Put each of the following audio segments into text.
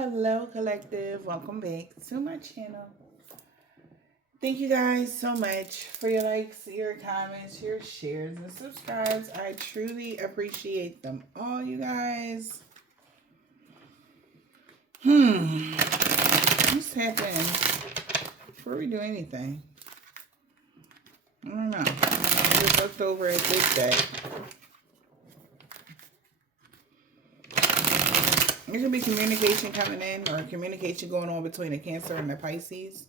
Hello, collective. Welcome back to my channel. Thank you guys so much for your likes, your comments, your shares, and subscribes. I truly appreciate them all, you guys. What's happening before we do anything? I don't know. I just looked over at this deck. There could be communication coming in or communication going on between a Cancer and a Pisces.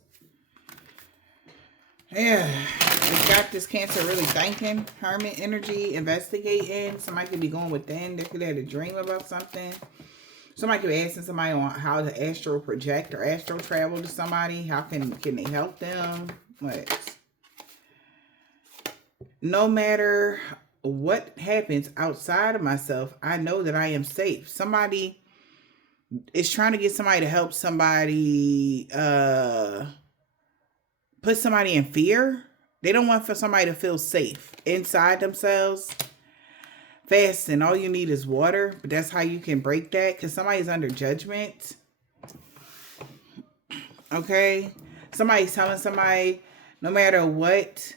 Yeah, it's got this Cancer really thinking, hermit energy, investigating. Somebody could be going within. They could have a dream about something. Somebody could be asking somebody on how to astral project or astral travel to somebody. How can they help them? What? No matter what happens outside of myself, I know that I am safe. Somebody is trying to get somebody to help somebody put somebody in fear. They don't want for somebody to feel safe inside themselves. Fasting, all you need is water, but that's how you can break that, because somebody's under judgment. Okay? Somebody's telling somebody, no matter what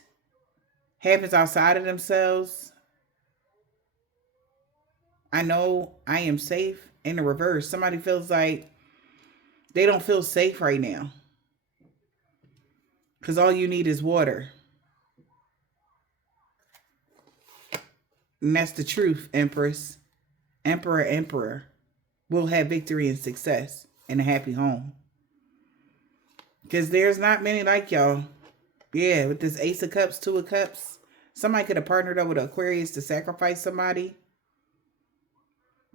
happens outside of themselves, I know I am safe. In the reverse, somebody feels like they don't feel safe right now, because all you need is water. And that's the truth, Empress. Emperor will have victory and success and a happy home. Because there's not many like y'all. Yeah, with this Ace of Cups, Two of Cups. Somebody could have partnered up with Aquarius to sacrifice somebody.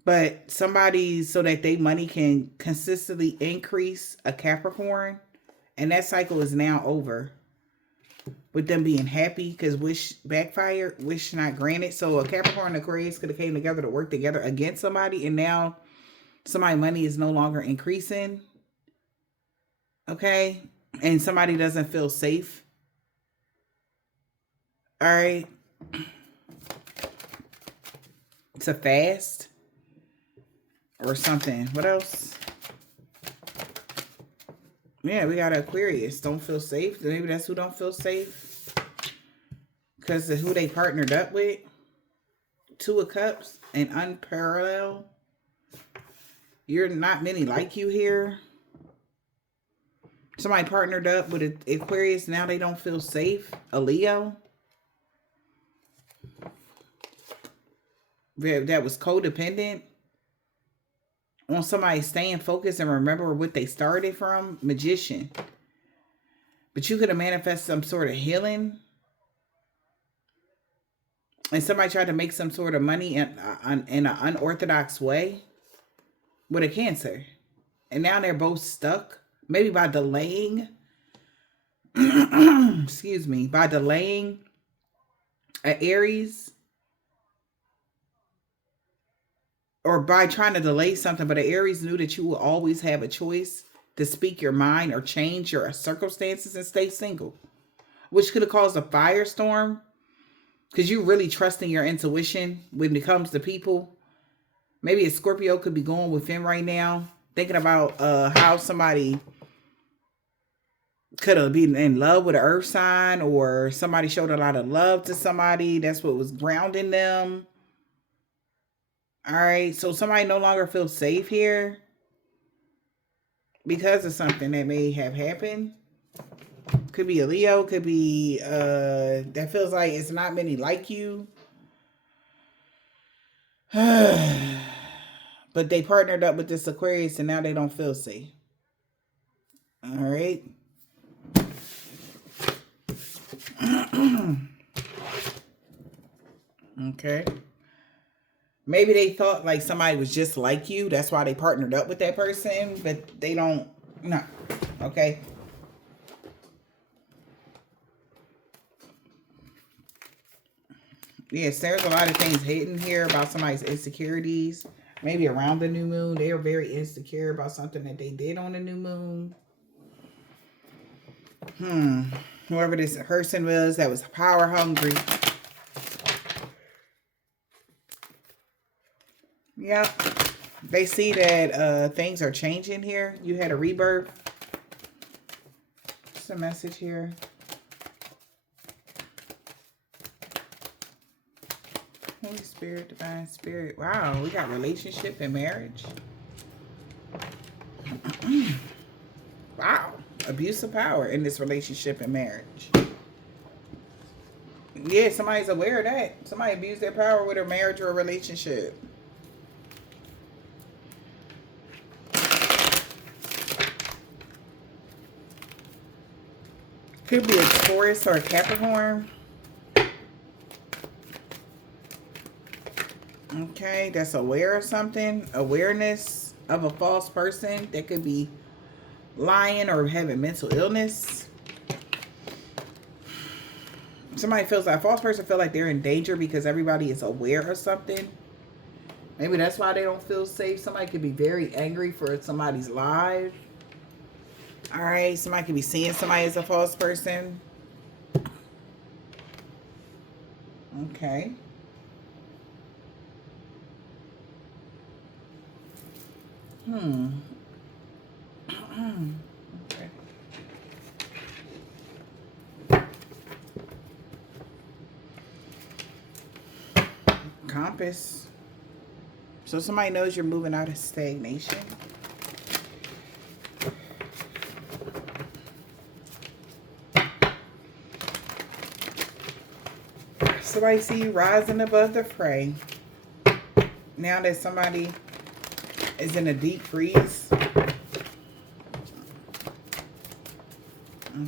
But somebody, so that their money can consistently increase, a Capricorn. And that cycle is now over. With them being happy, because wish backfired, wish not granted. So a Capricorn and Aquarius could have came together to work together against somebody, and now somebody's money is no longer increasing. Okay? And somebody doesn't feel safe. All right? It's a fast or something. What else? Yeah, we got Aquarius. Don't feel safe. Maybe that's who don't feel safe. Because of who they partnered up with. Two of Cups and unparalleled. You're not many like you here. Somebody partnered up with an Aquarius. Now they don't feel safe. A Leo. That was codependent. On somebody staying focused and remember what they started from. Magician. But you could have manifested some sort of healing. And somebody tried to make some sort of money in an unorthodox way. With a Cancer. And now they're both stuck. Maybe by delaying. Excuse me. By delaying an Aries. Or by trying to delay something, but an Aries knew that you will always have a choice to speak your mind or change your circumstances and stay single. Which could have caused a firestorm. Because you really trusting your intuition when it comes to people. Maybe a Scorpio could be going with him right now. Thinking about how somebody could have been in love with an earth sign. Or somebody showed a lot of love to somebody. That's what was grounding them. All right, so somebody no longer feels safe here because of something that may have happened. Could be a Leo, could be, that feels like it's not many like you. But they partnered up with this Aquarius and now they don't feel safe. All right. Okay. Maybe they thought like somebody was just like you. That's why they partnered up with that person. But they don't. No. Okay. Yes, there's a lot of things hidden here about somebody's insecurities. Maybe around the new moon. They are very insecure about something that they did on the new moon. Whoever this person was that was power hungry. Yep. They see that things are changing here. You had a rebirth. What's the message here? Holy Spirit, Divine Spirit. Wow, we got relationship and marriage. Wow. Abuse of power in this relationship and marriage. Yeah, somebody's aware of that. Somebody abused their power with a marriage or a relationship. Could be a Taurus or a Capricorn. Okay, that's aware of something. Awareness of a false person that could be lying or having mental illness. Somebody feels like a false person feel like they're in danger because everybody is aware of something. Maybe that's why they don't feel safe. Somebody could be very angry for somebody's life. All right, somebody could be seeing somebody as a false person. Okay. Okay. Compass. So somebody knows you're moving out of stagnation. Somebody see you rising above the fray. Now that somebody is in a deep freeze.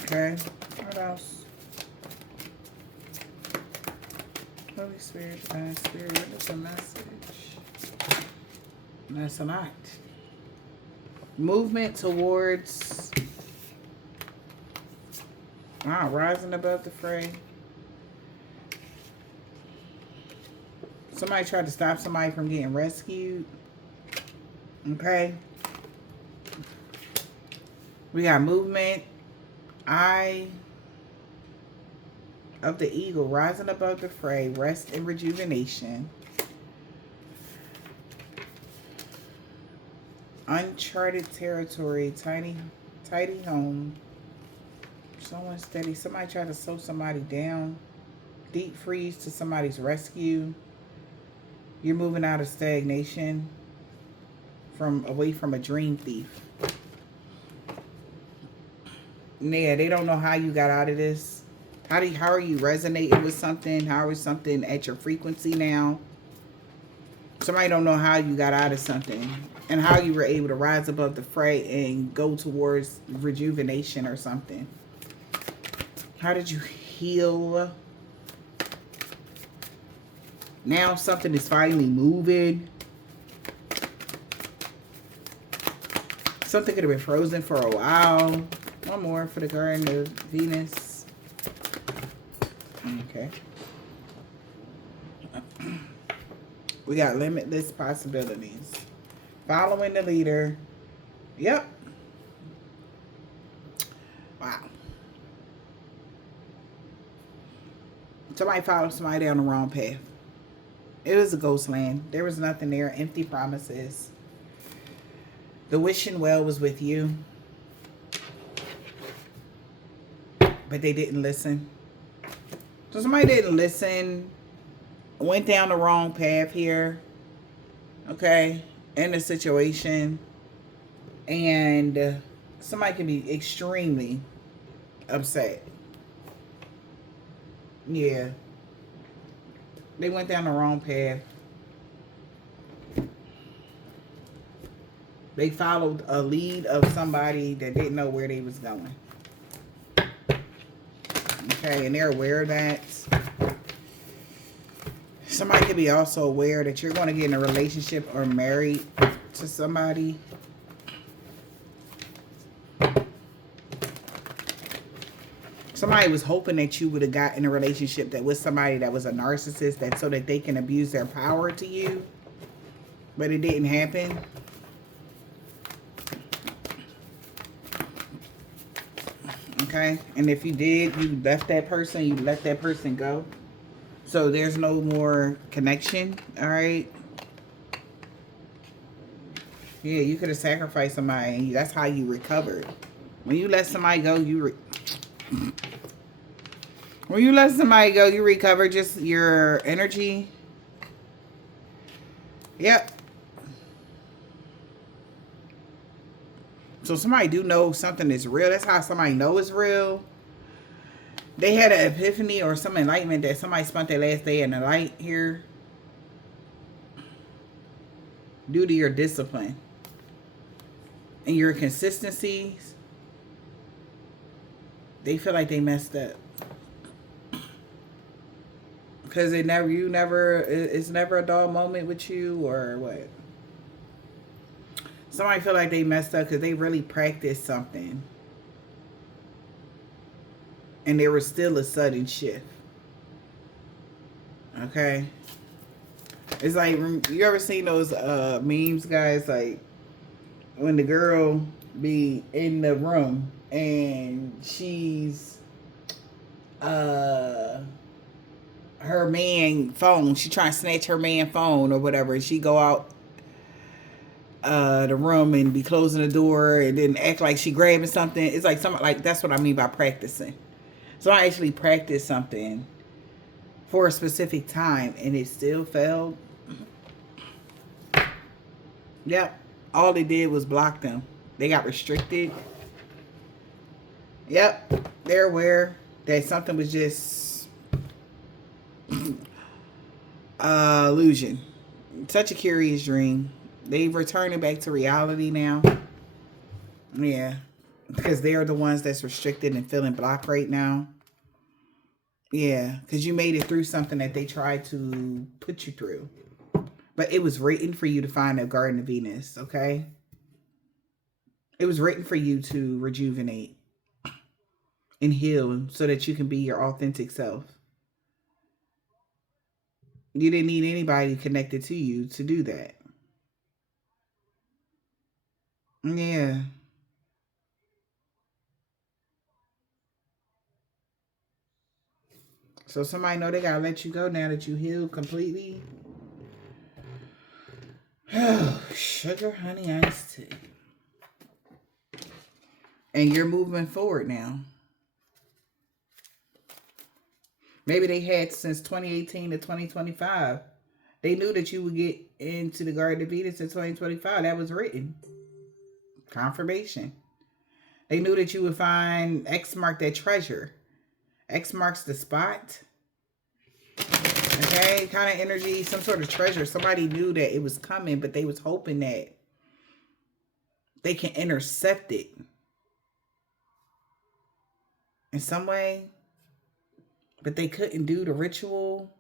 Okay. What else? Holy Spirit, Divine Spirit, what is the message? That's a lot. Movement towards, wow, rising above the fray. Somebody tried to stop somebody from getting rescued. Okay. We got movement. Eye of the eagle, rising above the fray, rest and rejuvenation. Uncharted territory, tiny home. Someone steady. Somebody tried to slow somebody down. Deep freeze to somebody's rescue. You're moving out of stagnation, away from a dream thief. Yeah, they don't know how you got out of this. How are you resonating with something? How is something at your frequency now? Somebody don't know how you got out of something and how you were able to rise above the fray and go towards rejuvenation or something. How did you heal? Now something is finally moving. Something could have been frozen for a while. One more for the Garden of Venus. Okay. We got limitless possibilities. Following the leader. Yep. Wow. Somebody followed somebody down the wrong path. It was a ghost land. There was nothing there. Empty promises. The wishing well was with you. But they didn't listen. So somebody didn't listen. Went down the wrong path here. Okay. In a situation. And somebody can be extremely upset. Yeah. They went down the wrong path. They followed a lead of somebody that didn't know where they was going. Okay, and they're aware of that. Somebody could be also aware that you're going to get in a relationship or married to somebody. Somebody was hoping that you would have got in a relationship that was somebody that was a narcissist, so that they can abuse their power to you. But it didn't happen. Okay? And if you did, you left that person, you let that person go. So there's no more connection. All right? Yeah, you could have sacrificed somebody. That's how you recovered. When you let somebody go, when you let somebody go, you recover just your energy. Yep. So somebody do know something is real. That's how somebody know it's real. They had an epiphany or some enlightenment that somebody spent their last day in the light here due to your discipline and your consistencies. They feel like they messed up because it's never a dull moment with you or what. Somebody feel like they messed up because they really practiced something and there was still a sudden shift. Okay. It's like, you ever seen those memes, guys? Like when the girl be in the room and she's her man phone. She trying to snatch her man phone or whatever. And she go out the room and be closing the door and then act like she grabbing something. It's like something like that's what I mean by practicing. So I actually practiced something for a specific time and it still failed. Yep. All they did was block them. They got restricted. Yep. They're aware that something was just illusion. Such a curious dream. They've returned back to reality now. Yeah. Because they are the ones that's restricted and feeling blocked right now. Yeah. Because you made it through something that they tried to put you through. But it was written for you to find a Garden of Venus, okay? It was written for you to rejuvenate and heal so that you can be your authentic self. You didn't need anybody connected to you to do that. Yeah. So somebody know they gotta let you go now that you healed completely. Oh, sugar, honey, iced tea. And you're moving forward now. Maybe they had since 2018 to 2025. They knew that you would get into the Garden of Venus in 2025. That was written. Confirmation. They knew that you would find X mark that treasure. X marks the spot. Okay, kind of energy, some sort of treasure. Somebody knew that it was coming, but they was hoping that they can intercept it in some way. But they couldn't do the ritual.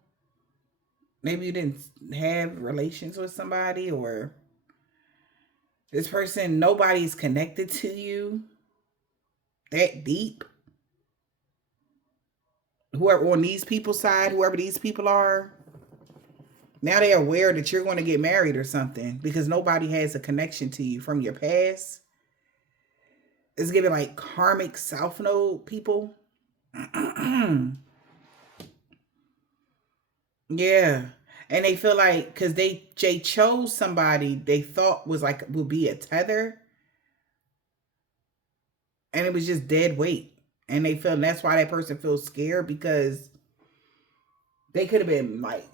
Maybe you didn't have relations with somebody, or this person, nobody's connected to you that deep. Whoever on these people's side, whoever these people are, now they're aware that you're going to get married or something because nobody has a connection to you from your past. It's giving like karmic south node people. Yeah. And they feel like because they chose somebody they thought was like would be a tether, and it was just dead weight. And they feel that's why that person feels scared because they could have been like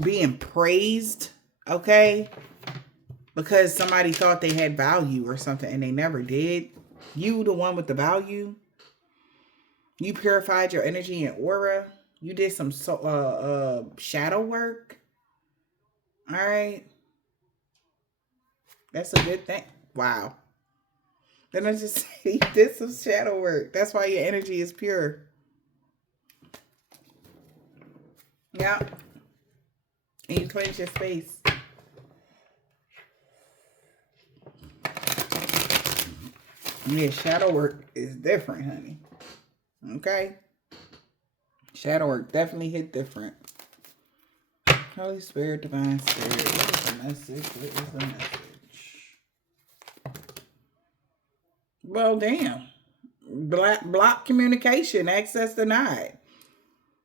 being praised, okay? Because somebody thought they had value or something and they never did. You, the one with the value, you purified your energy and aura. You did some shadow work. All right. That's a good thing. Wow. Then I just say you did some shadow work. That's why your energy is pure. Yeah. And you cleanse your space. Yeah, shadow work is different, honey. Okay? Shadow work definitely hit different. Holy Spirit, Divine Spirit, what is the message? What is the message? Well, damn. Block communication, access denied.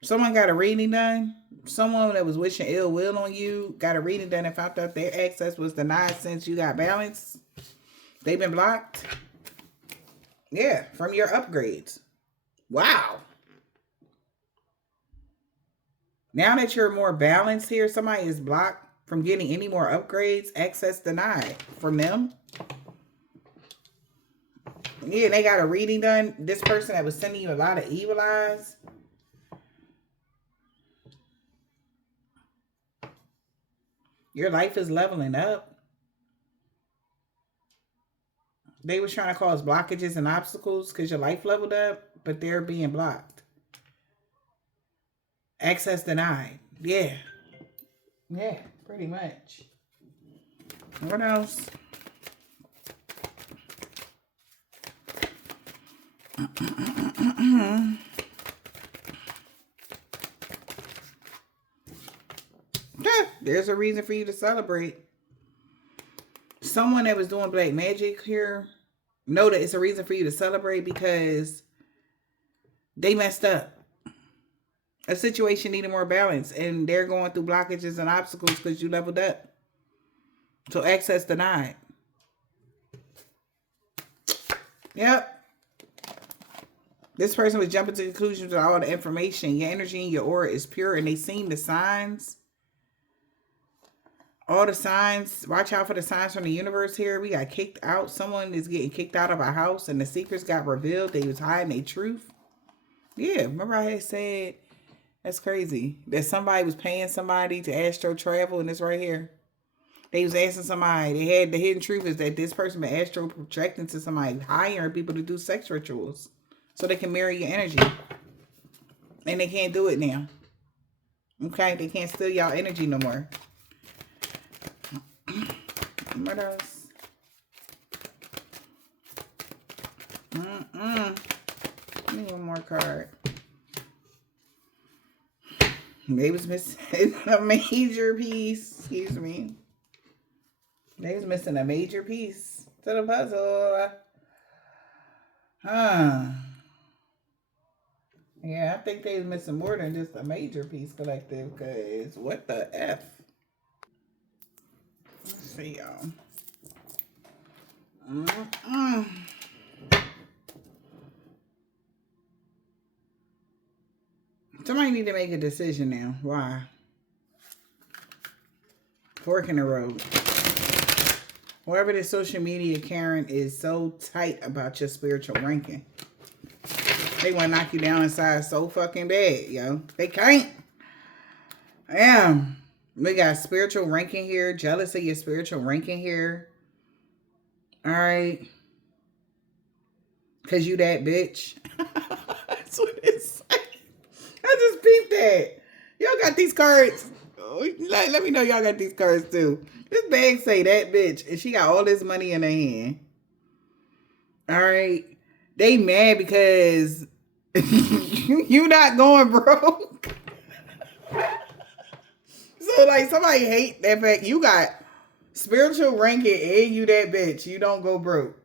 Someone got a reading done Someone that was wishing ill will on you got a reading done and found out their access was denied since you got balance. They've been blocked. Yeah, from your upgrades. Wow. Now that you're more balanced here, somebody is blocked from getting any more upgrades. Access denied from them. Yeah, they got a reading done. This person that was sending you a lot of evil eyes. Your life is leveling up. They was trying to cause blockages and obstacles because your life leveled up, but they're being blocked. Access denied. Yeah. Yeah, pretty much. What else? There's a reason for you to celebrate. Someone that was doing black magic here, know that it's a reason for you to celebrate because they messed up. A situation needed more balance, and they're going through blockages and obstacles because you leveled up. So access denied. Yep. This person was jumping to conclusions with all the information. Your energy and your aura is pure, and they seen the signs. All the signs. Watch out for the signs from the universe here. We got kicked out. Someone is getting kicked out of a house, and the secrets got revealed. They was hiding their truth. Yeah, remember I had said, that's crazy, that somebody was paying somebody to astro travel, and it's right here. They was asking somebody. They had the hidden truth is that this person been astro projecting to somebody, hiring people to do sex rituals so they can marry your energy. And they can't do it now. Okay? They can't steal y'all energy no more. What else? Give me one more card. They was missing a major piece. Excuse me. They was missing a major piece to the puzzle. Yeah, I think they was missing more than just a major piece, collective, because what the F? Let's see, y'all. Somebody need to make a decision now. Why? Fork in the road. Whoever this social media Karen is so tight about your spiritual ranking. They want to knock you down inside so fucking bad, yo. They can't. Damn. We got spiritual ranking here. Jealous of your spiritual ranking here. Alright. Because you that bitch. That's what it says. I just peeped that. Y'all got these cards. Let me know y'all got these cards too. This bag say that bitch. And she got all this money in her hand. Alright. They mad because you not going broke. So like somebody hate that fact you got spiritual ranking and you that bitch. You don't go broke.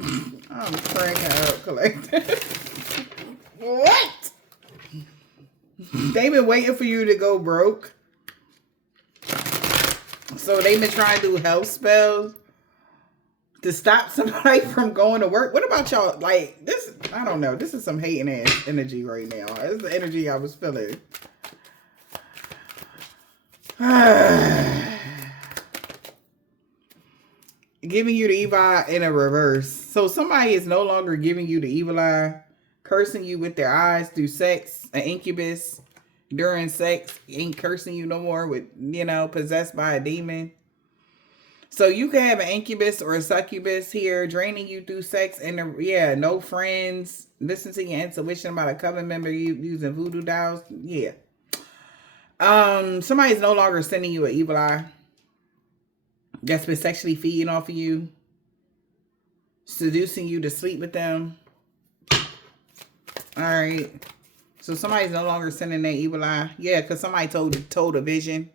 I'm cracking up, collective. What? They been waiting for you to go broke. So they been trying to do health spells to stop somebody from going to work. What about y'all? Like this, I don't know. This is some hating ass energy right now. This is the energy I was feeling. Giving you the evil eye in a reverse. So somebody is no longer giving you the evil eye, cursing you with their eyes through sex, an incubus during sex, ain't cursing you no more with, possessed by a demon. So you can have an incubus or a succubus here draining you through sex and no friends. Listen to your intuition about a coven member using voodoo dolls. Yeah. Somebody's no longer sending you an evil eye that's been sexually feeding off of you, seducing you to sleep with them. All right. So somebody's no longer sending that evil eye. Yeah, because somebody told a vision,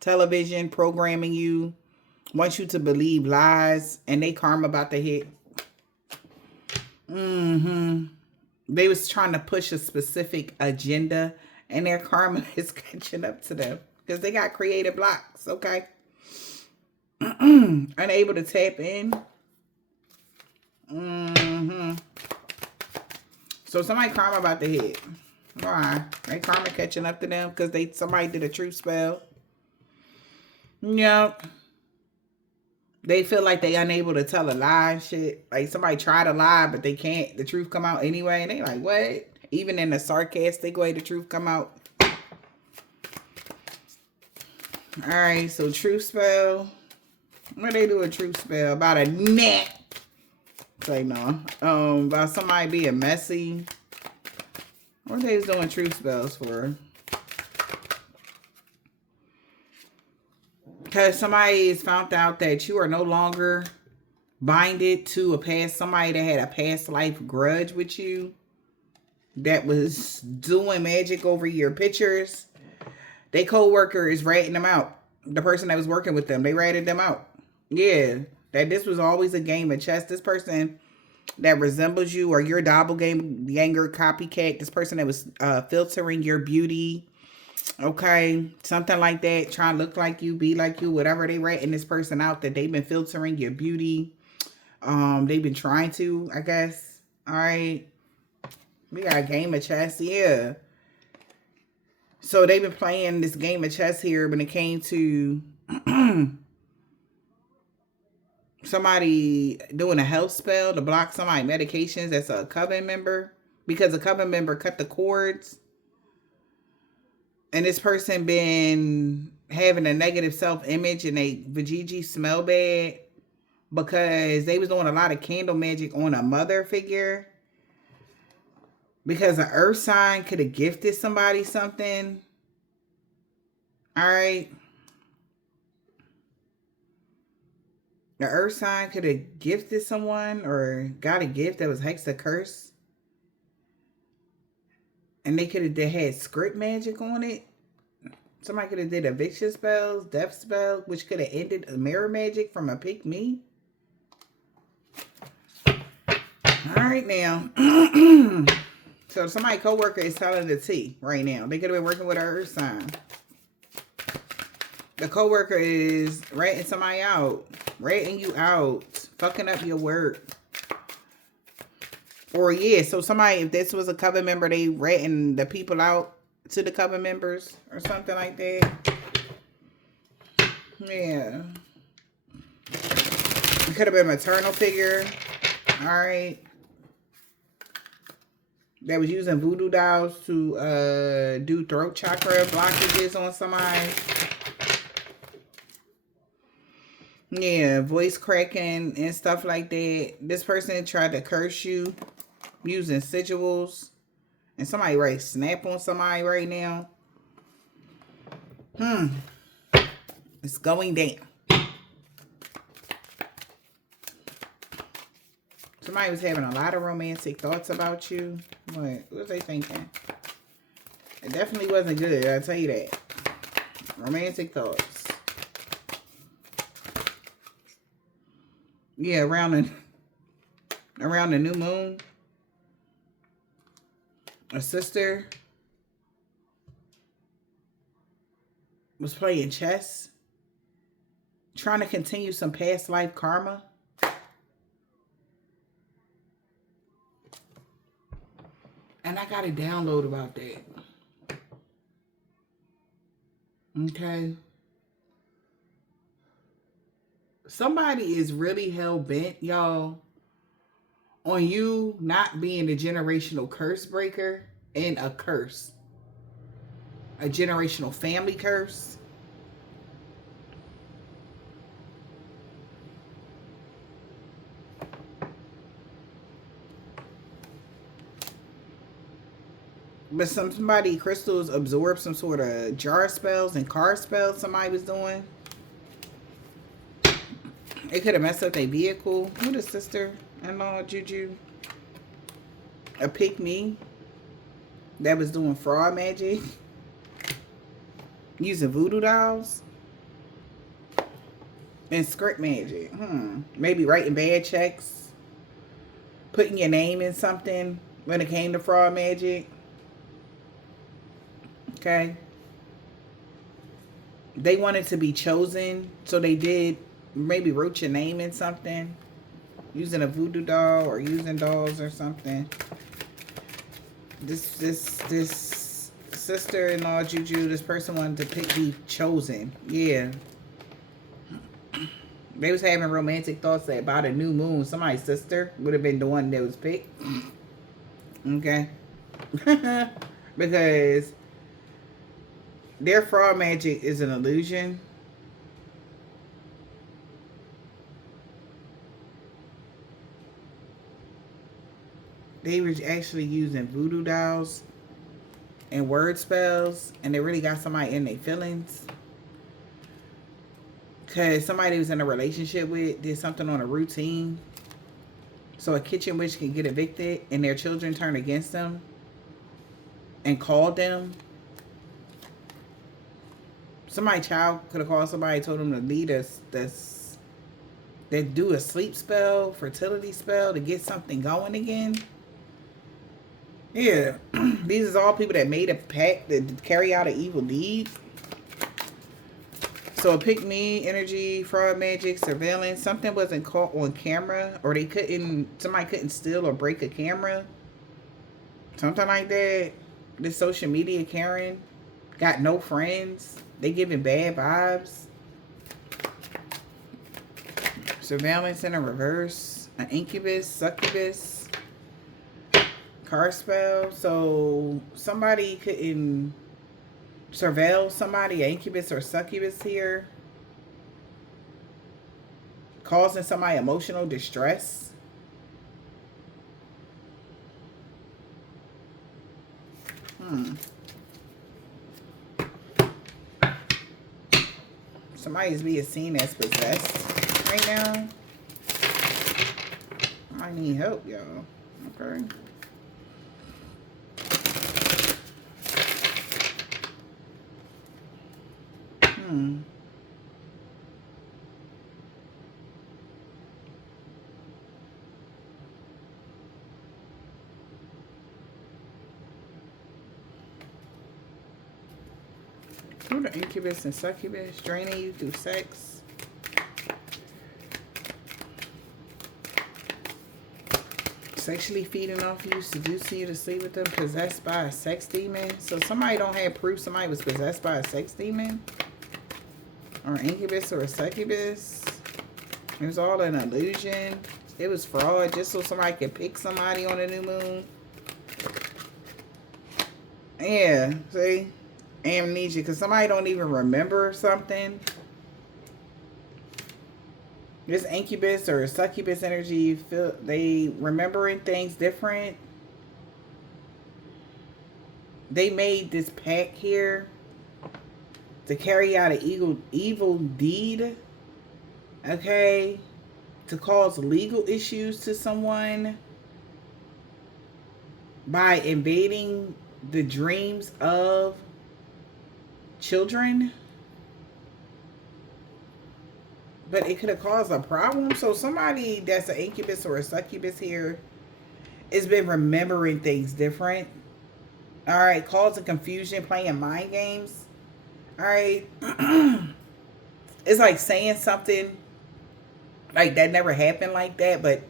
television, programming you, wants you to believe lies, and they karma about to hit. They was trying to push a specific agenda and their karma is catching up to them because they got creative blocks, okay? Unable to tap in. So somebody karma about to hit. Why? They karma catching up to them because somebody did a truth spell. Yep. They feel like they unable to tell a lie and shit. Like somebody try to lie, but they can't. The truth come out anyway. And they like, what? Even in a sarcastic way, the truth come out. Alright, so truth spell. What they do a truth spell? About a net. Say no. About somebody being messy. What they was doing truth spells for? Because somebody has found out that you are no longer binded to somebody that had a past life grudge with you. That was doing magic over your pictures. They co-worker is ratting them out. The person that was working with them, they ratted them out. Yeah, that this was always a game of chess. This person that resembles you or your doppelganger copycat, this person that was filtering your beauty, okay, something like that, trying to look like you, be like you, whatever, they ratting this person out that they've been filtering your beauty. They've been trying to, I guess. All right. We got a game of chess, yeah. So they've been playing this game of chess here when it came to somebody doing a health spell to block somebody medications that's a coven member. Because a coven member cut the cords. And this person been having a negative self-image and they vajiji smell bad. Because they was doing a lot of candle magic on a mother figure. Because an earth sign could have gifted somebody something. All right. The earth sign could have gifted someone or got a gift that was hexa curse. And they could have had script magic on it. Somebody could have did eviction spells, death spells, which could have ended a mirror magic from a pick me. All right now. So somebody co-worker is telling the tea right now. They could have been working with an earth sign. The co-worker is ratting somebody out. Ratting you out. Fucking up your work. Or yeah, so somebody, if this was a coven member, they ratting the people out to the coven members or something like that. Yeah. It could have been a maternal figure. All right. That was using voodoo dolls to do throat chakra blockages on somebody. Yeah, voice cracking and stuff like that. This person tried to curse you using sigils. And somebody right snap on somebody right now. It's going down. Somebody was having a lot of romantic thoughts about you. What was they thinking? It definitely wasn't good, I'll tell you that. Romantic thoughts. Yeah, around the new moon. A sister was playing chess. Trying to continue some past life karma. And I got a download about that. Okay. Somebody is really hell-bent, y'all, on you not being a generational curse breaker and a curse. A generational family curse. But somebody, crystals absorb some sort of jar spells and car spells somebody was doing. It could have messed up their vehicle. Who the sister-in-law, Juju? A pick me that was doing fraud magic. Using voodoo dolls. And script magic. Maybe writing bad checks. Putting your name in something when it came to fraud magic. Okay. They wanted to be chosen, so they did maybe wrote your name in something, using a voodoo doll or using dolls or something. This sister-in-law juju, this person wanted to be chosen. Yeah. They was having romantic thoughts about a new moon. Somebody's sister would have been the one that was picked. Okay. Because their fraud magic is an illusion. They were actually using voodoo dolls and word spells, and they really got somebody in their feelings. Because somebody was in a relationship with did something on a routine. So a kitchen witch can get evicted and their children turn against them and called them. Somebody's child could have called somebody and told them to lead us that do a sleep spell, fertility spell to get something going again. Yeah. These is all people that made a pact to carry out an evil deed. So pick me, energy, fraud magic, surveillance. Something wasn't caught on camera, or somebody couldn't steal or break a camera. Something like that. This social media Karen got no friends. They giving bad vibes. Surveillance in a reverse. An incubus, succubus. Car spell. So somebody couldn't surveil somebody, incubus or succubus here, causing somebody emotional distress. Somebody's being seen as possessed right now. I need help, y'all. Okay. Who the incubus and succubus? Draining you through sex. Sexually feeding off you, seducing you to sleep with them, possessed by a sex demon. So somebody don't have proof somebody was possessed by a sex demon. Or an incubus or a succubus. It was all an illusion. It was fraud just so somebody could pick somebody on a new moon. Yeah, see? Amnesia, because somebody don't even remember something. This incubus or succubus energy, you feel they remembering things different. They made this pact here to carry out an evil deed. Okay? To cause legal issues to someone by invading the dreams of children. But it could have caused a problem. So somebody that's an incubus or a succubus here has been remembering things different. All right, causing confusion, playing mind games. All right. It's like saying something like that never happened like that, but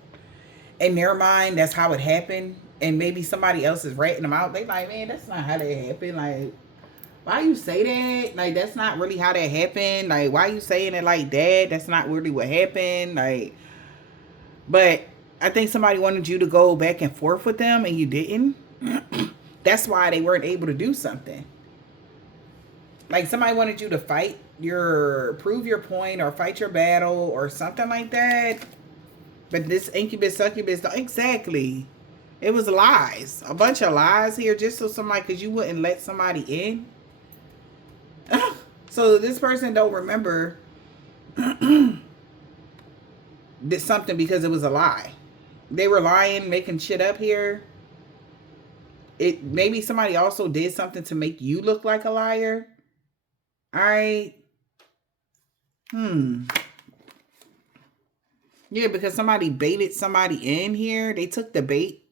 in their mind, that's how it happened. And maybe somebody else is ratting them out. They like, man, that's not how that happened. Like, why you say that? Like, that's not really how that happened. Like, why you saying it like that? That's not really what happened. Like, but I think somebody wanted you to go back and forth with them and you didn't. That's why they weren't able to do something. Like, somebody wanted you to prove your point or fight your battle or something like that. But this incubus, succubus, exactly. It was lies. A bunch of lies here just so somebody, because you wouldn't let somebody in. So this person don't remember did something because it was a lie. They were lying, making shit up here. Maybe somebody also did something to make you look like a liar. All right. Yeah, because somebody baited somebody in here. They took the bait.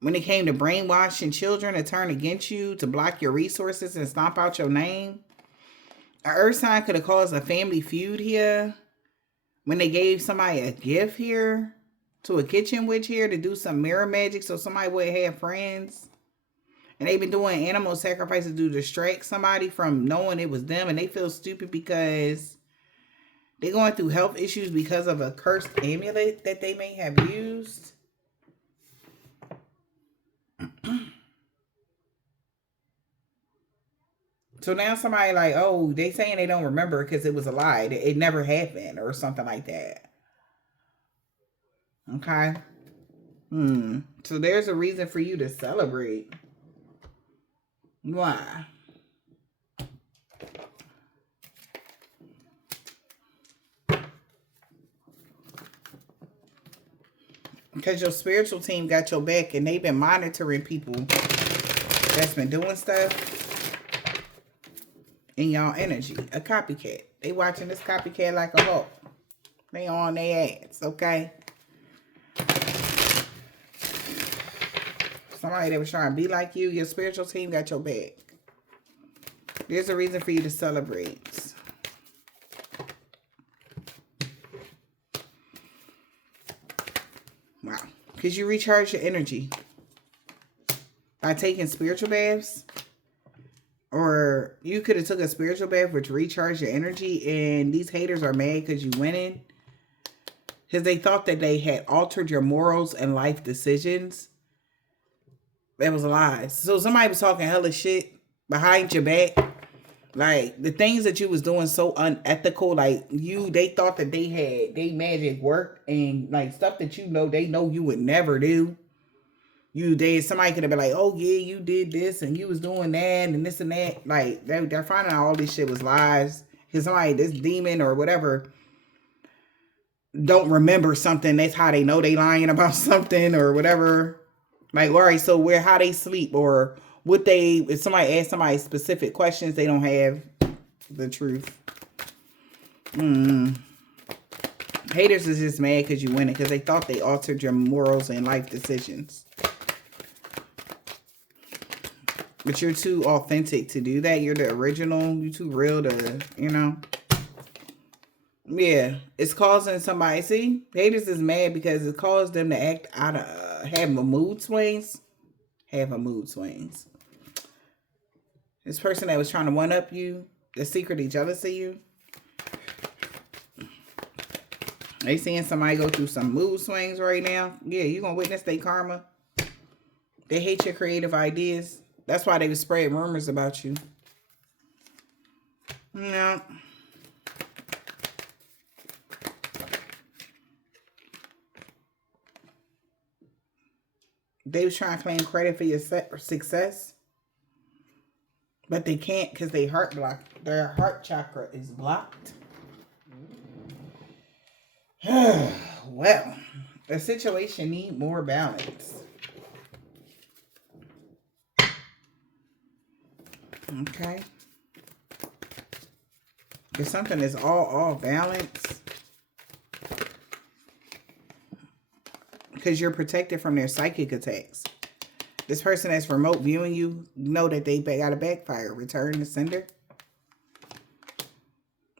When it came to brainwashing children to turn against you, to block your resources and stomp out your name. An earth sign could have caused a family feud here. When they gave somebody a gift here, to a kitchen witch here, to do some mirror magic so somebody wouldn't have friends. And they've been doing animal sacrifices to distract somebody from knowing it was them. And they feel stupid because they're going through health issues because of a cursed amulet that they may have used. So now somebody like, oh, they saying they don't remember because it was a lie. It never happened or something like that. Okay. So there's a reason for you to celebrate. Why? Because your spiritual team got your back and they've been monitoring people that's been doing stuff in y'all energy. A copycat. They watching this copycat like a hawk. They on their ass, okay? Somebody that was trying to be like you, your spiritual team got your back. There's a reason for you to celebrate. Wow. Because you recharge your energy by taking spiritual baths. Or you could have took a spiritual bath which recharged your energy, and these haters are mad because you winning. Because they thought that they had altered your morals and life decisions. That was a lie. So somebody was talking hella shit behind your back. Like, the things that you was doing so unethical, like, they thought that they magic work, and, like, stuff that they know you would never do. Somebody could have been like, oh, yeah, you did this, and you was doing that, and this and that. Like, they're finding out all this shit was lies. Because somebody, this demon or whatever, don't remember something. That's how they know they lying about something or whatever. Like, all right, so how they sleep, or if somebody asks somebody specific questions, they don't have the truth. Haters is just mad because you win it, because they thought they altered your morals and life decisions. But you're too authentic to do that. You're the original. You're too real to, Yeah, it's causing somebody. See, haters is mad because it caused them to act out of, have a mood swings. This person that was trying to one up you, that's secretly jealous of you. They seeing somebody go through some mood swings right now. Yeah, you're going to witness their karma. They hate your creative ideas. That's why they would spread rumors about you. No. They was trying to claim credit for your success. But they can't because their heart chakra is blocked. Well, the situation need more balance. Okay. If something is all balance, because you're protected from their psychic attacks. This person that's remote viewing you, know that they got a backfire. Return to sender.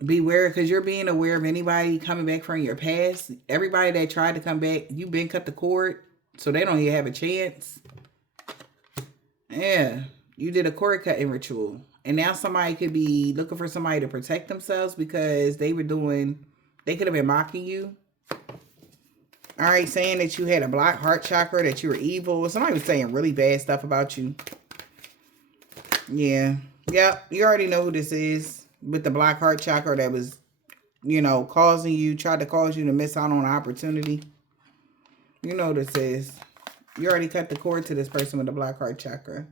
Beware, because you're being aware of anybody coming back from your past. Everybody that tried to come back, you've been cut the cord, so they don't even have a chance. Yeah. You did a cord cutting ritual. And now somebody could be looking for somebody to protect themselves because they could have been mocking you. All right, saying that you had a blocked heart chakra, that you were evil. Somebody was saying really bad stuff about you. Yeah. Yep, you already know who this is. With the blocked heart chakra that was, tried to cause you to miss out on an opportunity. You know what this is. You already cut the cord to this person with the blocked heart chakra.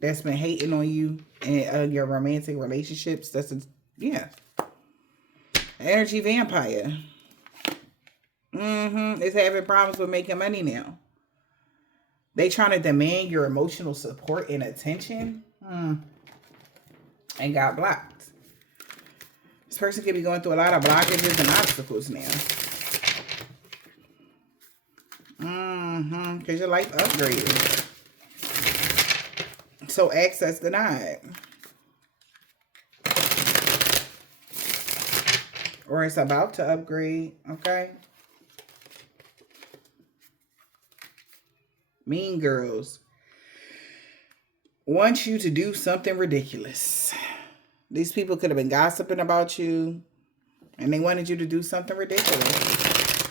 That's been hating on you and your romantic relationships. Energy vampire. It's having problems with making money now. They trying to demand your emotional support and attention. And got blocked. This person could be going through a lot of blockages and obstacles now. Because your life upgraded. So access denied. Or it's about to upgrade, okay? Mean girls want you to do something ridiculous. These people could have been gossiping about you, and they wanted you to do something ridiculous.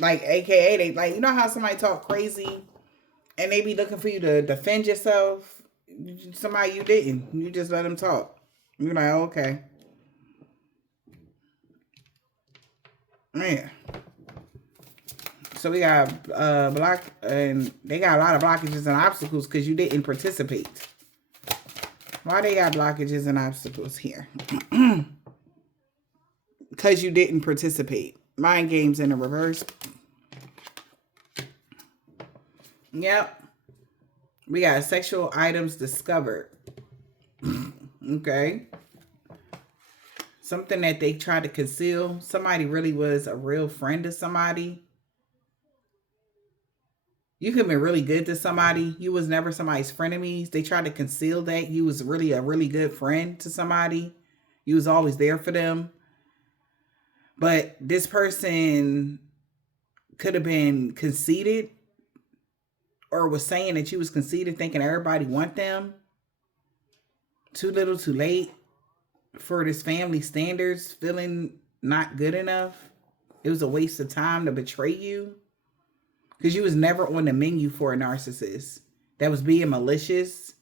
Like, AKA, they, like, you know how somebody talk crazy, and they be looking for you to defend yourself? Somebody you didn't. You just let them talk. You're like, oh, okay. Yeah. So we got block, and they got a lot of blockages and obstacles because you didn't participate. Why they got blockages and obstacles here? Because you didn't participate. Mind games in the reverse. Yep. We got sexual items discovered. Okay. Something that they tried to conceal. Somebody really was a real friend to somebody. You could have been really good to somebody. You was never somebody's frenemies. They tried to conceal that. You was really a really good friend to somebody. You was always there for them. But this person could have been conceited, or was saying that you was conceited, thinking everybody want them. Too little, too late. For this family standards, feeling not good enough. It was a waste of time to betray you. Because you was never on the menu for a narcissist that was being malicious.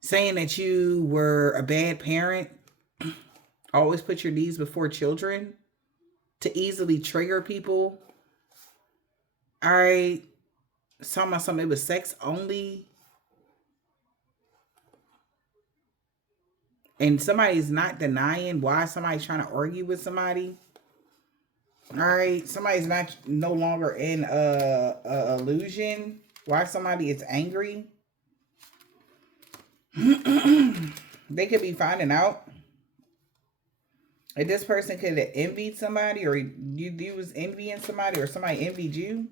Saying that you were a bad parent. Always put your needs before children. To easily trigger people. All right. Talking about something, it was sex only. And somebody's not denying why somebody's trying to argue with somebody. All right, somebody's not no longer in a illusion. Why somebody is angry? They could be finding out. If this person could have envied somebody, or you was envying somebody, or somebody envied you.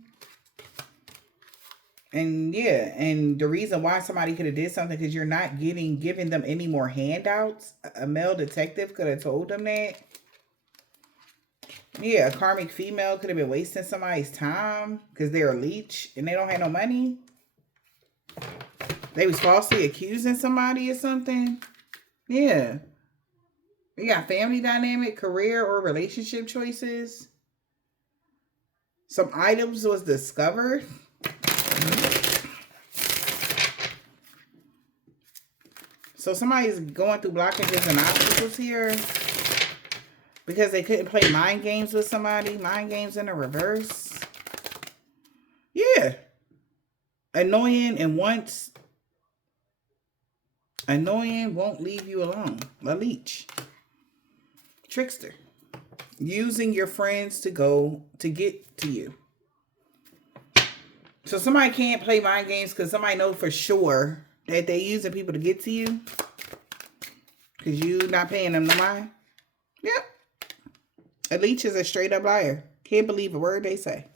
And yeah, and the reason why somebody could have did something because you're not giving them any more handouts. A male detective could have told them that. Yeah, a karmic female could have been wasting somebody's time because they're a leech and they don't have no money. They was falsely accusing somebody or something. Yeah. We got family dynamic, career or relationship choices. Some items was discovered. So somebody's going through blockages and obstacles here. Because they couldn't play mind games with somebody. Mind games in the reverse. Yeah. Annoying won't leave you alone. A leech. Trickster. Using your friends to get to you. So somebody can't play mind games because somebody knows for sure that they're using people to get to you. Because you not paying them no mind. Yep. A leech is a straight up liar. Can't believe a word they say.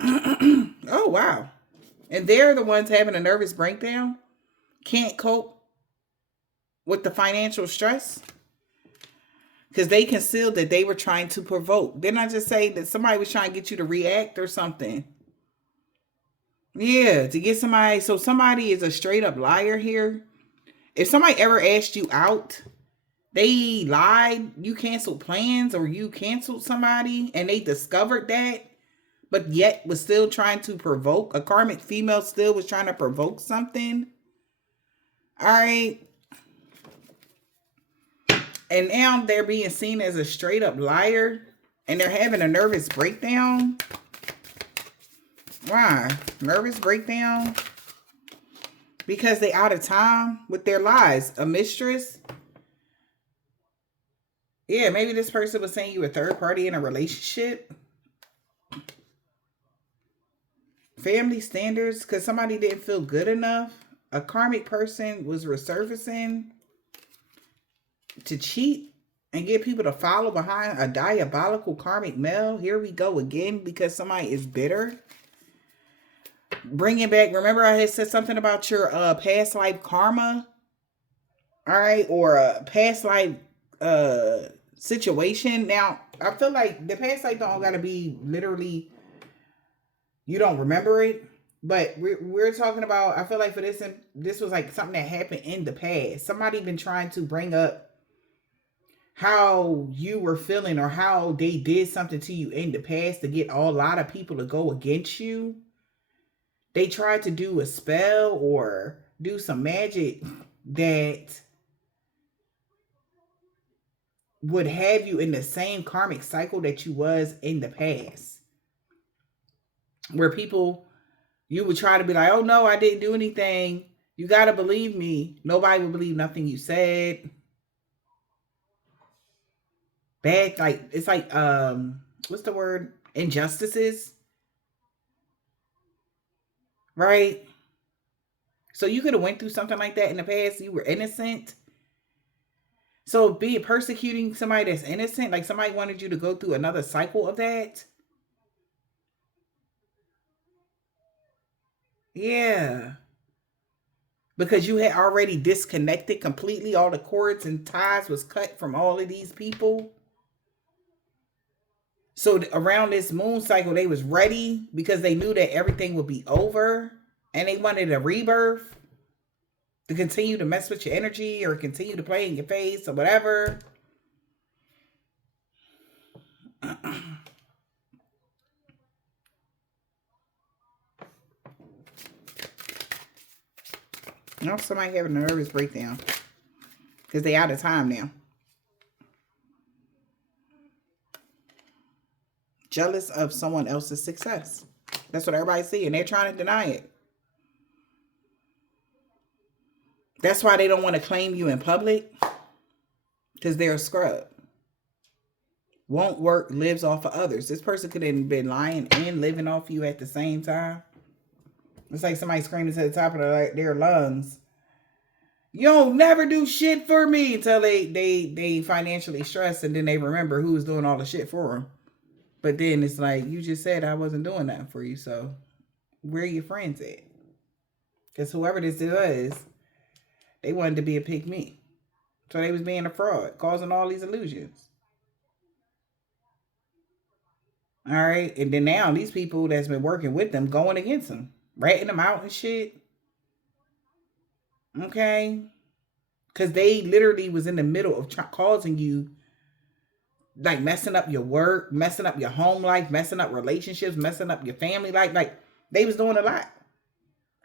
Oh, wow. And they're the ones having a nervous breakdown. Can't cope with the financial stress. Because they concealed that they were trying to provoke. Didn't I just say that somebody was trying to get you to react or something? Yeah, to get somebody. So somebody is a straight up liar here. If somebody ever asked you out, they lied, you canceled plans, or you canceled somebody and they discovered that, but yet was still trying to provoke. A karmic female still was trying to provoke something. All right. And now they're being seen as a straight up liar and they're having a nervous breakdown. Why? Nervous breakdown? Because they out of time with their lies. A mistress. Yeah, maybe this person was saying you were a third party in a relationship. Family standards, because somebody didn't feel good enough. A karmic person was resurfacing to cheat. and get people to follow behind a diabolical karmic male. Here we go again because somebody is bitter. Bringing back, remember I had said something about your past life karma, all right, or a past life situation. Now, I feel like the past life don't gotta be literally you don't remember it, but we're talking about. I feel like for this was like something that happened in the past. Somebody been trying to bring up how you were feeling or how they did something to you in the past to get a lot of people to go against you. They tried to do a spell or do some magic that would have you in the same karmic cycle that you was in the past. Where people, you would try to be like, oh no, I didn't do anything. You got to believe me. Nobody would believe nothing you said. Bad, like, it's like, what's the word? Injustices. Right? So you could have went through something like that in the past. You were innocent. So be persecuting somebody that's innocent, like somebody wanted you to go through another cycle of that. Yeah. Because you had already disconnected completely. All the cords and ties was cut from all of these people. So around this moon cycle, they was ready because they knew that everything would be over. And they wanted a rebirth to continue to mess with your energy or continue to play in your face or whatever. Now somebody having a nervous breakdown because they out of time now. Jealous of someone else's success. That's what everybody's seeing. They're trying to deny it. That's why they don't want to claim you in public, because they're a scrub. Won't work, lives off of others. This person could have been lying and living off you at the same time. It's like somebody screaming to the top of their lungs, you don't never do shit for me, until they financially stressed and then they remember who was doing all the shit for them. But then it's like, you just said I wasn't doing that for you, so where are your friends at? Because whoever this was, they wanted to be a pick me. So they was being a fraud, causing all these illusions. All right. And then now these people that's been working with them going against them, ratting them out and shit. Okay. Because they literally was in the middle of causing you, like, messing up your work, messing up your home life, messing up relationships, messing up your family life. Like, they was doing a lot.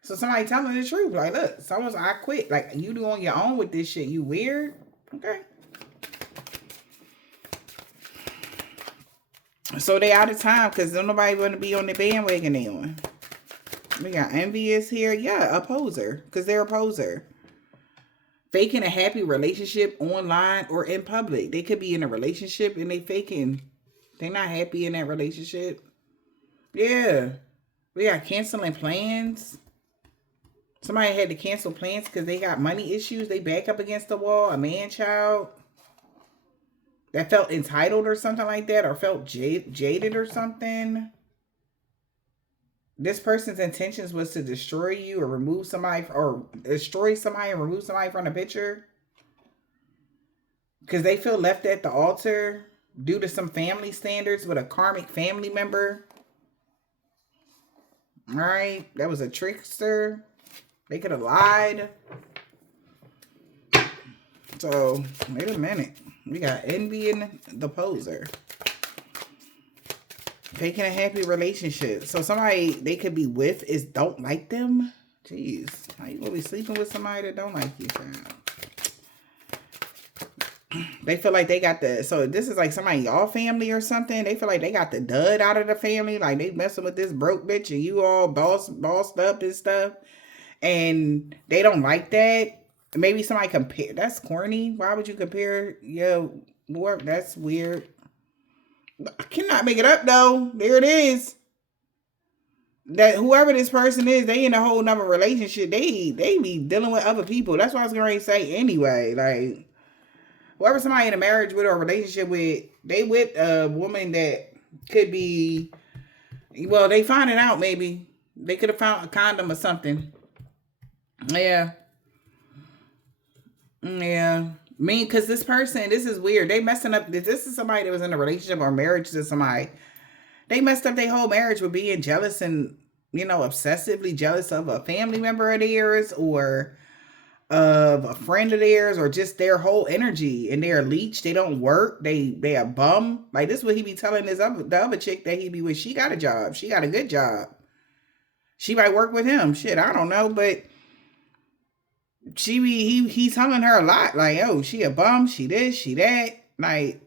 So somebody telling the truth. Like, look, someone's, I quit. Like, you do on your own with this shit. You weird. Okay. So they out of time because don't nobody want to be on the bandwagon anymore. We got envious here. Yeah, opposer. Because they're opposer. Faking a happy relationship online or in public. They could be in a relationship and they faking. They're not happy in that relationship. Yeah. We got canceling plans. Somebody had to cancel plans because they got money issues. They back up against the wall. A man-child that felt entitled or something like that, or felt jaded or something. This person's intentions was to destroy you or remove somebody, or destroy somebody and remove somebody from the picture. Because they feel left at the altar due to some family standards with a karmic family member. All right. That was a trickster. They could have lied. So, wait a minute. We got envy and the poser. Faking a happy relationship. So somebody they could be with is don't like them. Jeez. How you gonna be sleeping with somebody that don't like you, child? They feel like they got the, so this is like somebody y'all family or something. They feel like they got the dud out of the family. Like they messing with this broke bitch and you all bossed up and stuff. And they don't like that. Maybe somebody compare. That's corny. Why would you compare? Yeah, work. That's weird. I cannot make it up though. There it is. That whoever this person is, they in a whole nother relationship. They be dealing with other people. That's what I was going to say anyway. Like, whoever somebody in a marriage with or a relationship with, they with a woman that could be, well, they find it out maybe. They could have found a condom or something. Yeah. Yeah. I mean, because this person, this is weird. They messing up. This is somebody that was in a relationship or marriage to somebody. They messed up their whole marriage with being jealous and, obsessively jealous of a family member of theirs or of a friend of theirs or just their whole energy. And they're a leech. They don't work. They a bum. Like, this is what he be telling the other chick that he be with. She got a job. She got a good job. She might work with him. Shit, I don't know. But he's telling her a lot. Like, oh, she a bum. She this, she that. Like,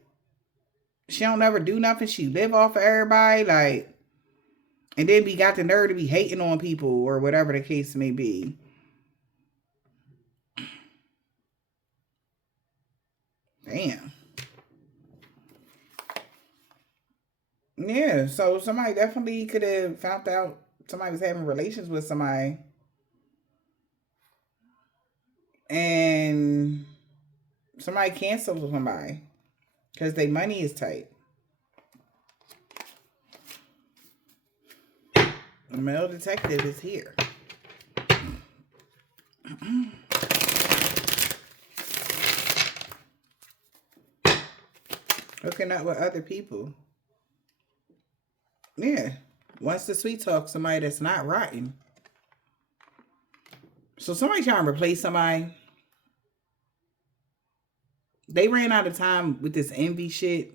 she don't ever do nothing. She live off of everybody. Like, and then we got the nerve to be hating on people or whatever the case may be. Damn. Yeah, so somebody definitely could have found out somebody was having relations with somebody. And somebody canceled with somebody because their money is tight. The male detective is here. Hooking up with other people. Yeah. Wants to sweet talk somebody that's not rotten. So somebody trying to replace somebody. They ran out of time with this envy shit.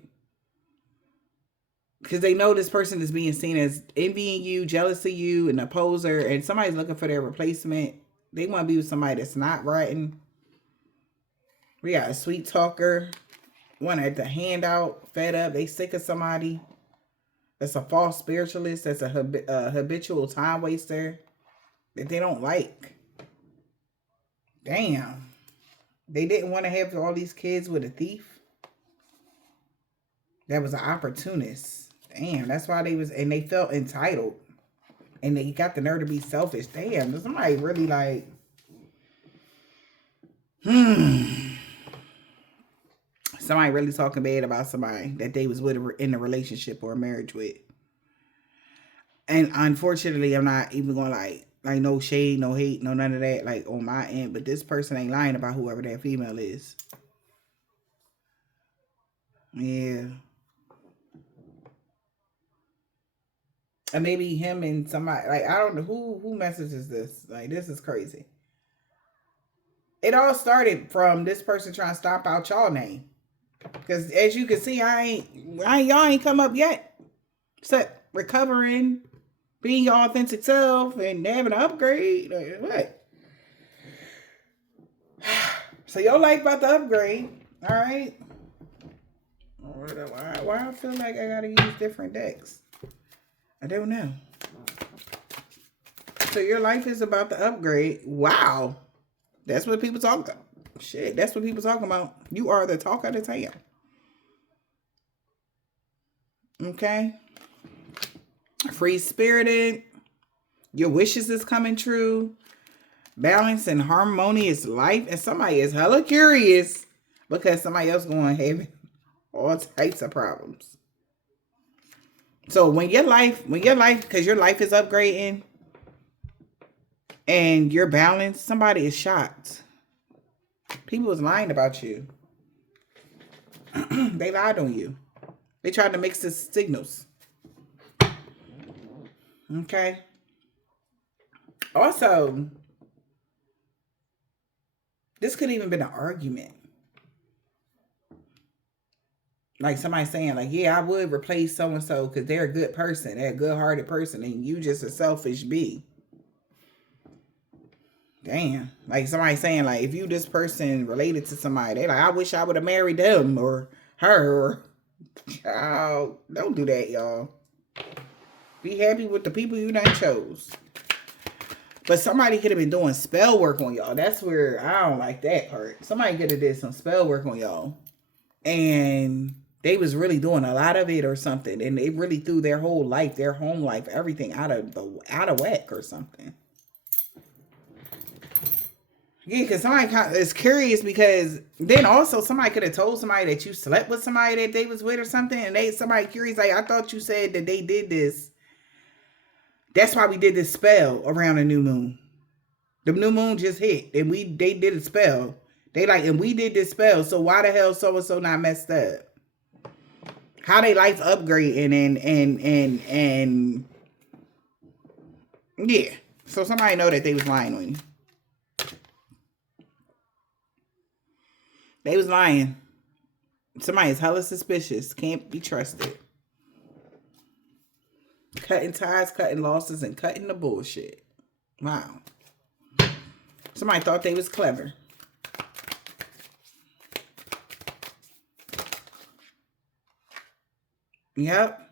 Because they know this person is being seen as envying you, jealous of you, an opposer, and somebody's looking for their replacement. They want to be with somebody that's not rotten. We got a sweet talker. One at the handout, fed up. They sick of somebody. That's a false spiritualist. That's a habitual time waster that they don't like. Damn. They didn't want to have all these kids with a thief. That was an opportunist. Damn, that's why and they felt entitled. And they got the nerve to be selfish. Damn, does somebody really like, somebody really talking bad about somebody that they was with in a relationship or a marriage with. And unfortunately, I'm not even going to like no shade, no hate, no none of that, like on my end. But this person ain't lying about whoever that female is. Yeah. And maybe him and somebody, like, I don't know who messages this. Like, this is crazy. It all started from this person trying to stomp out y'all name. Because as you can see, y'all ain't come up yet. Except recovering, being your authentic self, and having an upgrade. Like, what? So your life about to upgrade. All right. Why I feel like I gotta use different decks? I don't know. So your life is about to upgrade. Wow. That's what people talk about. Shit, that's what people talking about. You are the talk of the town. Okay? Free spirited. Your wishes is coming true. Balance and harmonious life. And somebody is hella curious because somebody else going to have all types of problems. So when your life, because your life is upgrading and you're balanced, somebody is shocked. People is lying about you. They lied on you. They tried to mix the signals. Okay. Also, this could even been an argument. Like somebody saying, like, yeah, I would replace so-and-so because they're a good person. They're a good-hearted person. And you just a selfish bee. Damn. Like somebody saying, like, if you this person related to somebody, they like, I wish I would have married them or her. Or, child, don't do that, y'all. Be happy with the people you done chose. But somebody could have been doing spell work on y'all. That's where I don't like that part. Somebody could have did some spell work on y'all. And they was really doing a lot of it or something. And they really threw their whole life, their home life, everything out of whack or something. Yeah, because somebody is curious, because then also somebody could have told somebody that you slept with somebody that they was with or something, and somebody curious, like, I thought you said that they did this. That's why we did this spell around the new moon. The new moon just hit, and they did a spell. They like, and we did this spell, so why the hell so and so not messed up? How they life upgrading and yeah. So somebody know that they was lying on you. They was lying. Somebody is hella suspicious. Can't be trusted. Cutting ties, cutting losses, and cutting the bullshit. Wow. Somebody thought they was clever. Yep.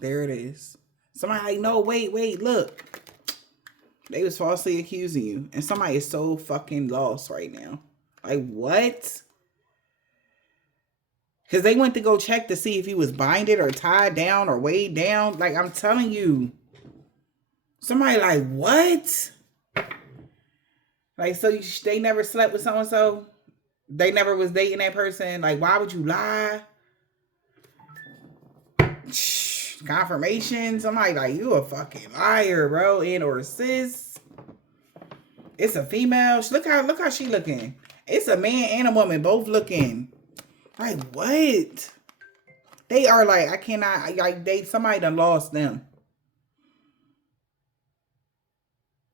There it is. Somebody like, no, wait, look. They was falsely accusing you. And somebody is so fucking lost right now. Like, what? Because they went to go check to see if he was binded or tied down or weighed down. Like, I'm telling you. Somebody like, what? Like, so they never slept with so-and-so? They never was dating that person? Like, why would you lie? Confirmation. Somebody like, you a fucking liar, bro. And or sis. It's a female. Look how she looking. It's a man and a woman both looking. Like, what? They are like, I cannot, like, somebody done lost them.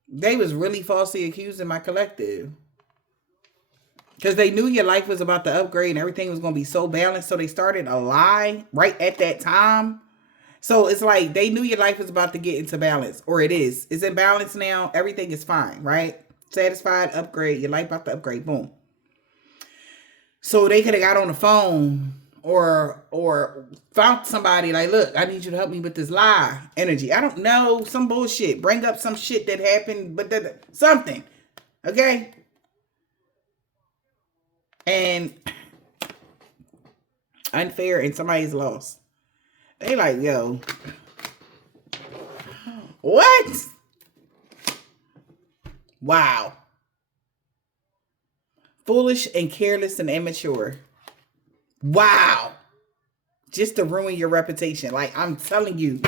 They was really falsely accusing my collective. Because they knew your life was about to upgrade and everything was going to be so balanced. So they started a lie right at that time. So it's like they knew your life was about to get into balance. Or it is. It's in balance now. Everything is fine, right? Satisfied, upgrade. Your life about to upgrade. Boom. So they could have got on the phone or found somebody like, look, I need you to help me with this lie energy. I don't know. Some bullshit. Bring up some shit that happened, but something. Okay? And unfair, and somebody's lost. They like, yo, what? Wow. Foolish and careless and immature. Wow. Just to ruin your reputation. Like, I'm telling you.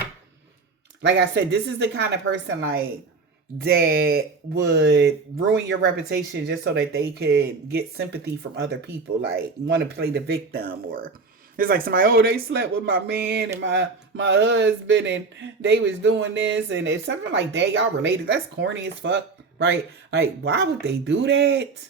Like I said, this is the kind of person like that would ruin your reputation just so that they could get sympathy from other people. Like, want to play the victim, or it's like somebody, oh, they slept with my man and my husband and they was doing this, and it's something like that. Y'all related. That's corny as fuck, right? Like, why would they do that?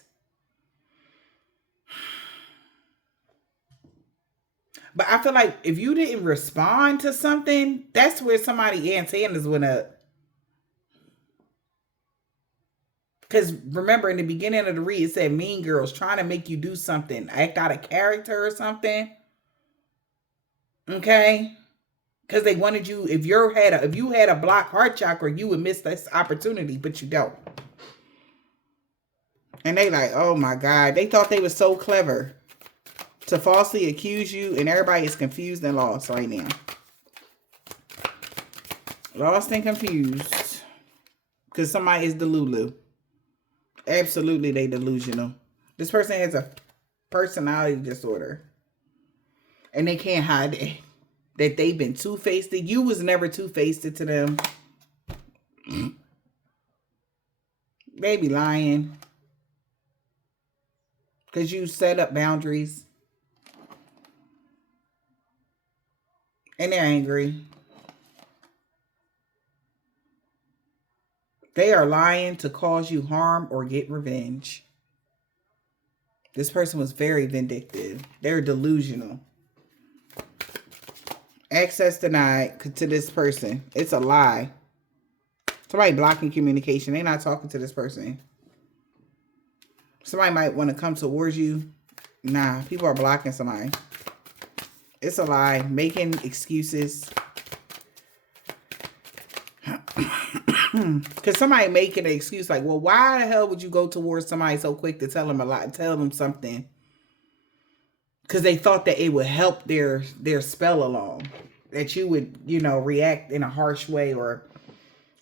But I feel like if you didn't respond to something, that's where somebody antennas went up. Because remember, in the beginning of the read, it said mean girls trying to make you do something, act out of character or something. Okay? Because they wanted you, if you had a blocked heart chakra, you would miss this opportunity, but you don't. And they like, oh my God, they thought they were so clever to falsely accuse you, and everybody is confused and lost right now. Lost and confused. Because somebody is delulu. Absolutely, they delusional. This person has a personality disorder. And they can't hide it. That they've been two-faced. You was never two-faced to them. They be lying. Because you set up boundaries. And they're angry. They are lying to cause you harm or get revenge. This person was very vindictive. They're delusional. Access denied to this person. It's a lie. Somebody blocking communication. They're not talking to this person. Somebody might want to come towards you. Nah, people are blocking somebody. It's a lie. Making excuses. Because somebody making an excuse like, well, why the hell would you go towards somebody so quick to tell them a lie, tell them something? Because they thought that it would help their spell along. That you would, react in a harsh way or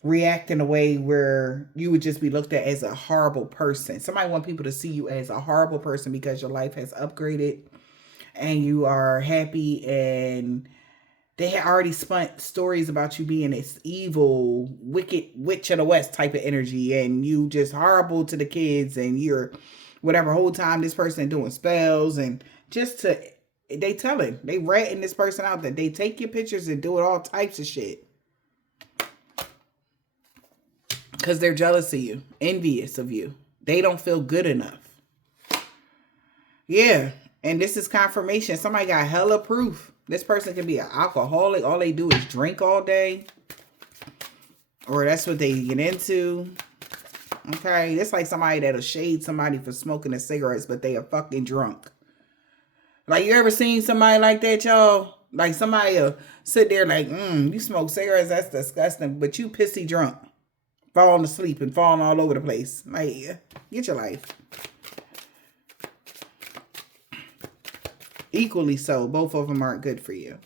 react in a way where you would just be looked at as a horrible person. Somebody want people to see you as a horrible person because your life has upgraded and you are happy, and they had already spun stories about you being this evil, wicked witch of the West type of energy, and you just horrible to the kids, and you're whatever whole time this person doing spells, and just to, they ratting this person out, that they take your pictures and do it all types of shit. Because they're jealous of you, envious of you. They don't feel good enough. Yeah. And this is confirmation. Somebody got hella proof. This person could be an alcoholic. All they do is drink all day. Or that's what they get into. Okay. It's like somebody that'll shade somebody for smoking the cigarettes, but they are fucking drunk. Like, you ever seen somebody like that, y'all? Like, somebody will sit there like, you smoke cigarettes, that's disgusting. But you pissy drunk. Falling asleep and falling all over the place. Like, get your life. Equally so. Both of them aren't good for you.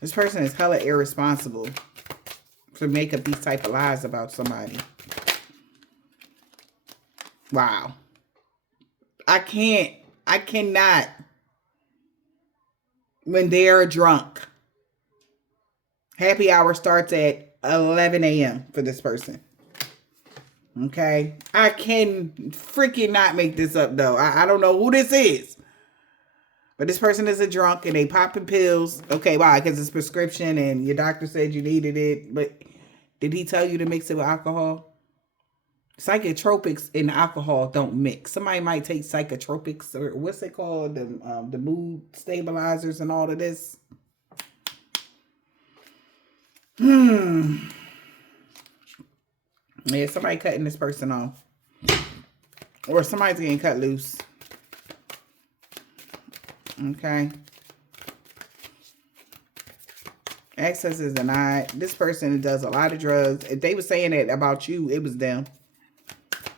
This person is hella irresponsible to make up these type of lies about somebody. Wow. I cannot. When they're drunk. Happy hour starts at 11 a.m. for this person. Okay. I can freaking not make this up though. I don't know who this is. But this person is a drunk and they popping pills. Okay, why? Because it's prescription and your doctor said you needed it. But did he tell you to mix it with alcohol? Psychotropics and alcohol don't mix. Somebody might take psychotropics, or what's it called? The mood stabilizers and all of this. Yeah, somebody cutting this person off. Or somebody's getting cut loose. Okay. Access is denied. This person does a lot of drugs. If they were saying that about you, it was them.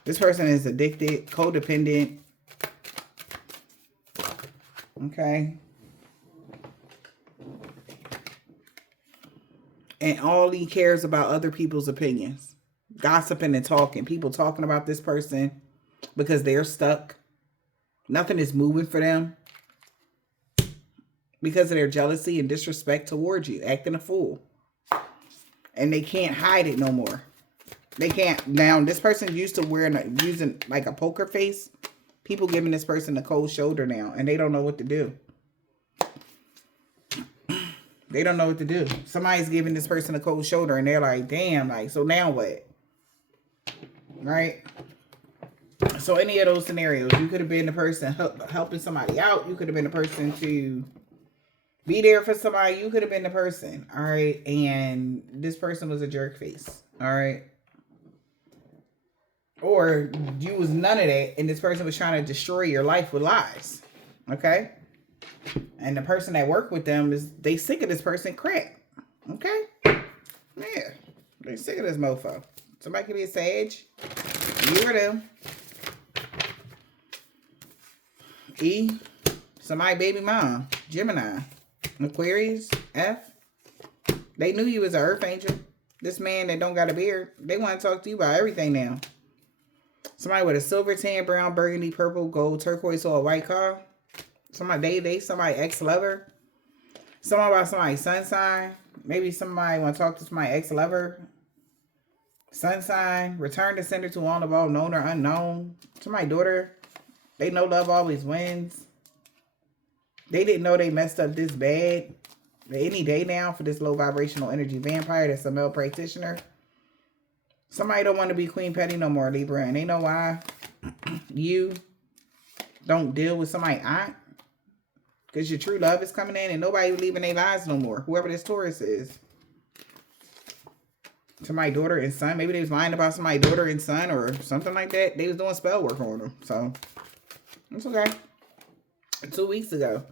This person is addicted, codependent. Okay. And all he cares about other people's opinions. Gossiping and talking. People talking about this person because they're stuck. Nothing is moving for them. Because of their jealousy and disrespect towards you. Acting a fool. And they can't hide it no more. They can't. Now, this person used to using like a poker face. People giving this person a cold shoulder now. And they don't know what to do. They don't know what to do. Somebody's giving this person a cold shoulder and they're like, damn, like, so now what? Right? So any of those scenarios, you could have been the person helping somebody out. You could have been the person to be there for somebody. You could have been the person. All right. And this person was a jerk face. All right. Or you was none of that. And this person was trying to destroy your life with lies. Okay. And the person that worked with them they sick of this person crap. Okay? Yeah. They sick of this mofo. Somebody can be a sage. You or them. E. Somebody baby mom. Gemini. Aquarius. F. They knew you was an earth angel. This man that don't got a beard. They want to talk to you about everything now. Somebody with a silver, tan, brown, burgundy, purple, gold, turquoise, or a white car. Somebody somebody ex-lover. Somebody about somebody's sun sign. Maybe somebody want to talk to somebody ex-lover. Sun sign. Return to sender to all of all known or unknown. Somebody's daughter. They know love always wins. They didn't know they messed up this bad. Any day now for this low vibrational energy vampire that's a male practitioner. Somebody don't want to be Queen Petty no more, Libra. And they know why. You don't deal with somebody's aunt. Because your true love is coming in and nobody leaving their lives no more. Whoever this Taurus is. To my daughter and son. Maybe they was lying about somebody's daughter and son or something like that. They was doing spell work on them. So, it's okay. 2 weeks ago.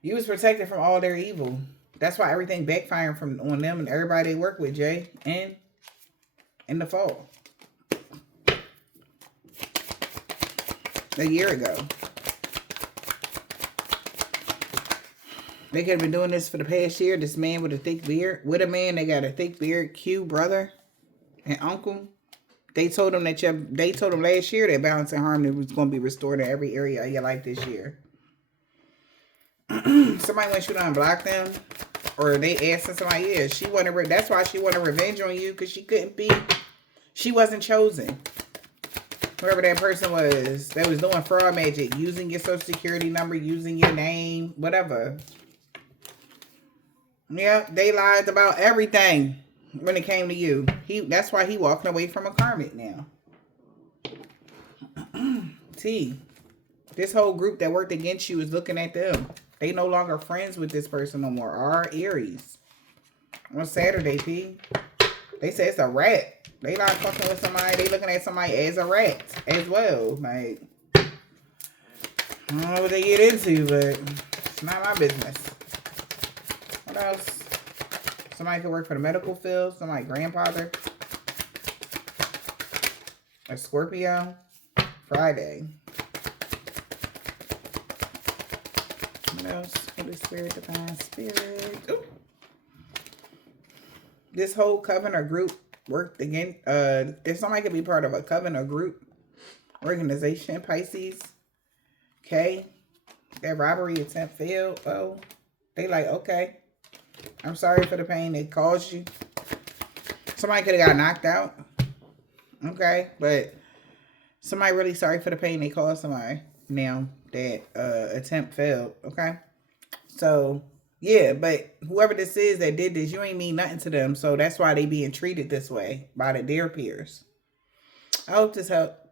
You was protected from all their evil. That's why everything backfiring on them and everybody they work with, Jay. And in the fall. A year ago. They could have been doing this for the past year. This man with a thick beard. With a man, they got a thick beard. Q brother and uncle. They told him they told him last year that balance and harmony was going to be restored in every area of your life this year. Somebody wants you to unblock them, or they asking somebody, yeah, she wanted. That's why she wanted revenge on you, because she couldn't be. She wasn't chosen. Whoever that person was that was doing fraud magic, using your social security number, using your name, whatever. Yeah, they lied about everything when it came to you. That's why he walking away from a karmic now. T. This whole group that worked against you is looking at them. They no longer friends with this person no more. Are Aries. On Saturday, P. They say it's a rat. They not fucking with somebody. They looking at somebody as a rat as well. Like, I don't know what they get into, but it's not my business. What else? Somebody could work for the medical field. Somebody grandfather. A Scorpio. Friday. What else? Holy Spirit, Divine Spirit. Ooh. This whole coven or group worked again. If somebody could be part of a coven or group organization, Pisces. Okay. That robbery attempt failed. Oh, they like, okay. I'm sorry for the pain it caused you. Somebody could have got knocked out. Okay. But somebody really sorry for the pain they caused somebody. Now that attempt failed. Okay. So, yeah, but whoever this is that did this, you ain't mean nothing to them. So that's why they being treated this way by their peers. I hope this helped.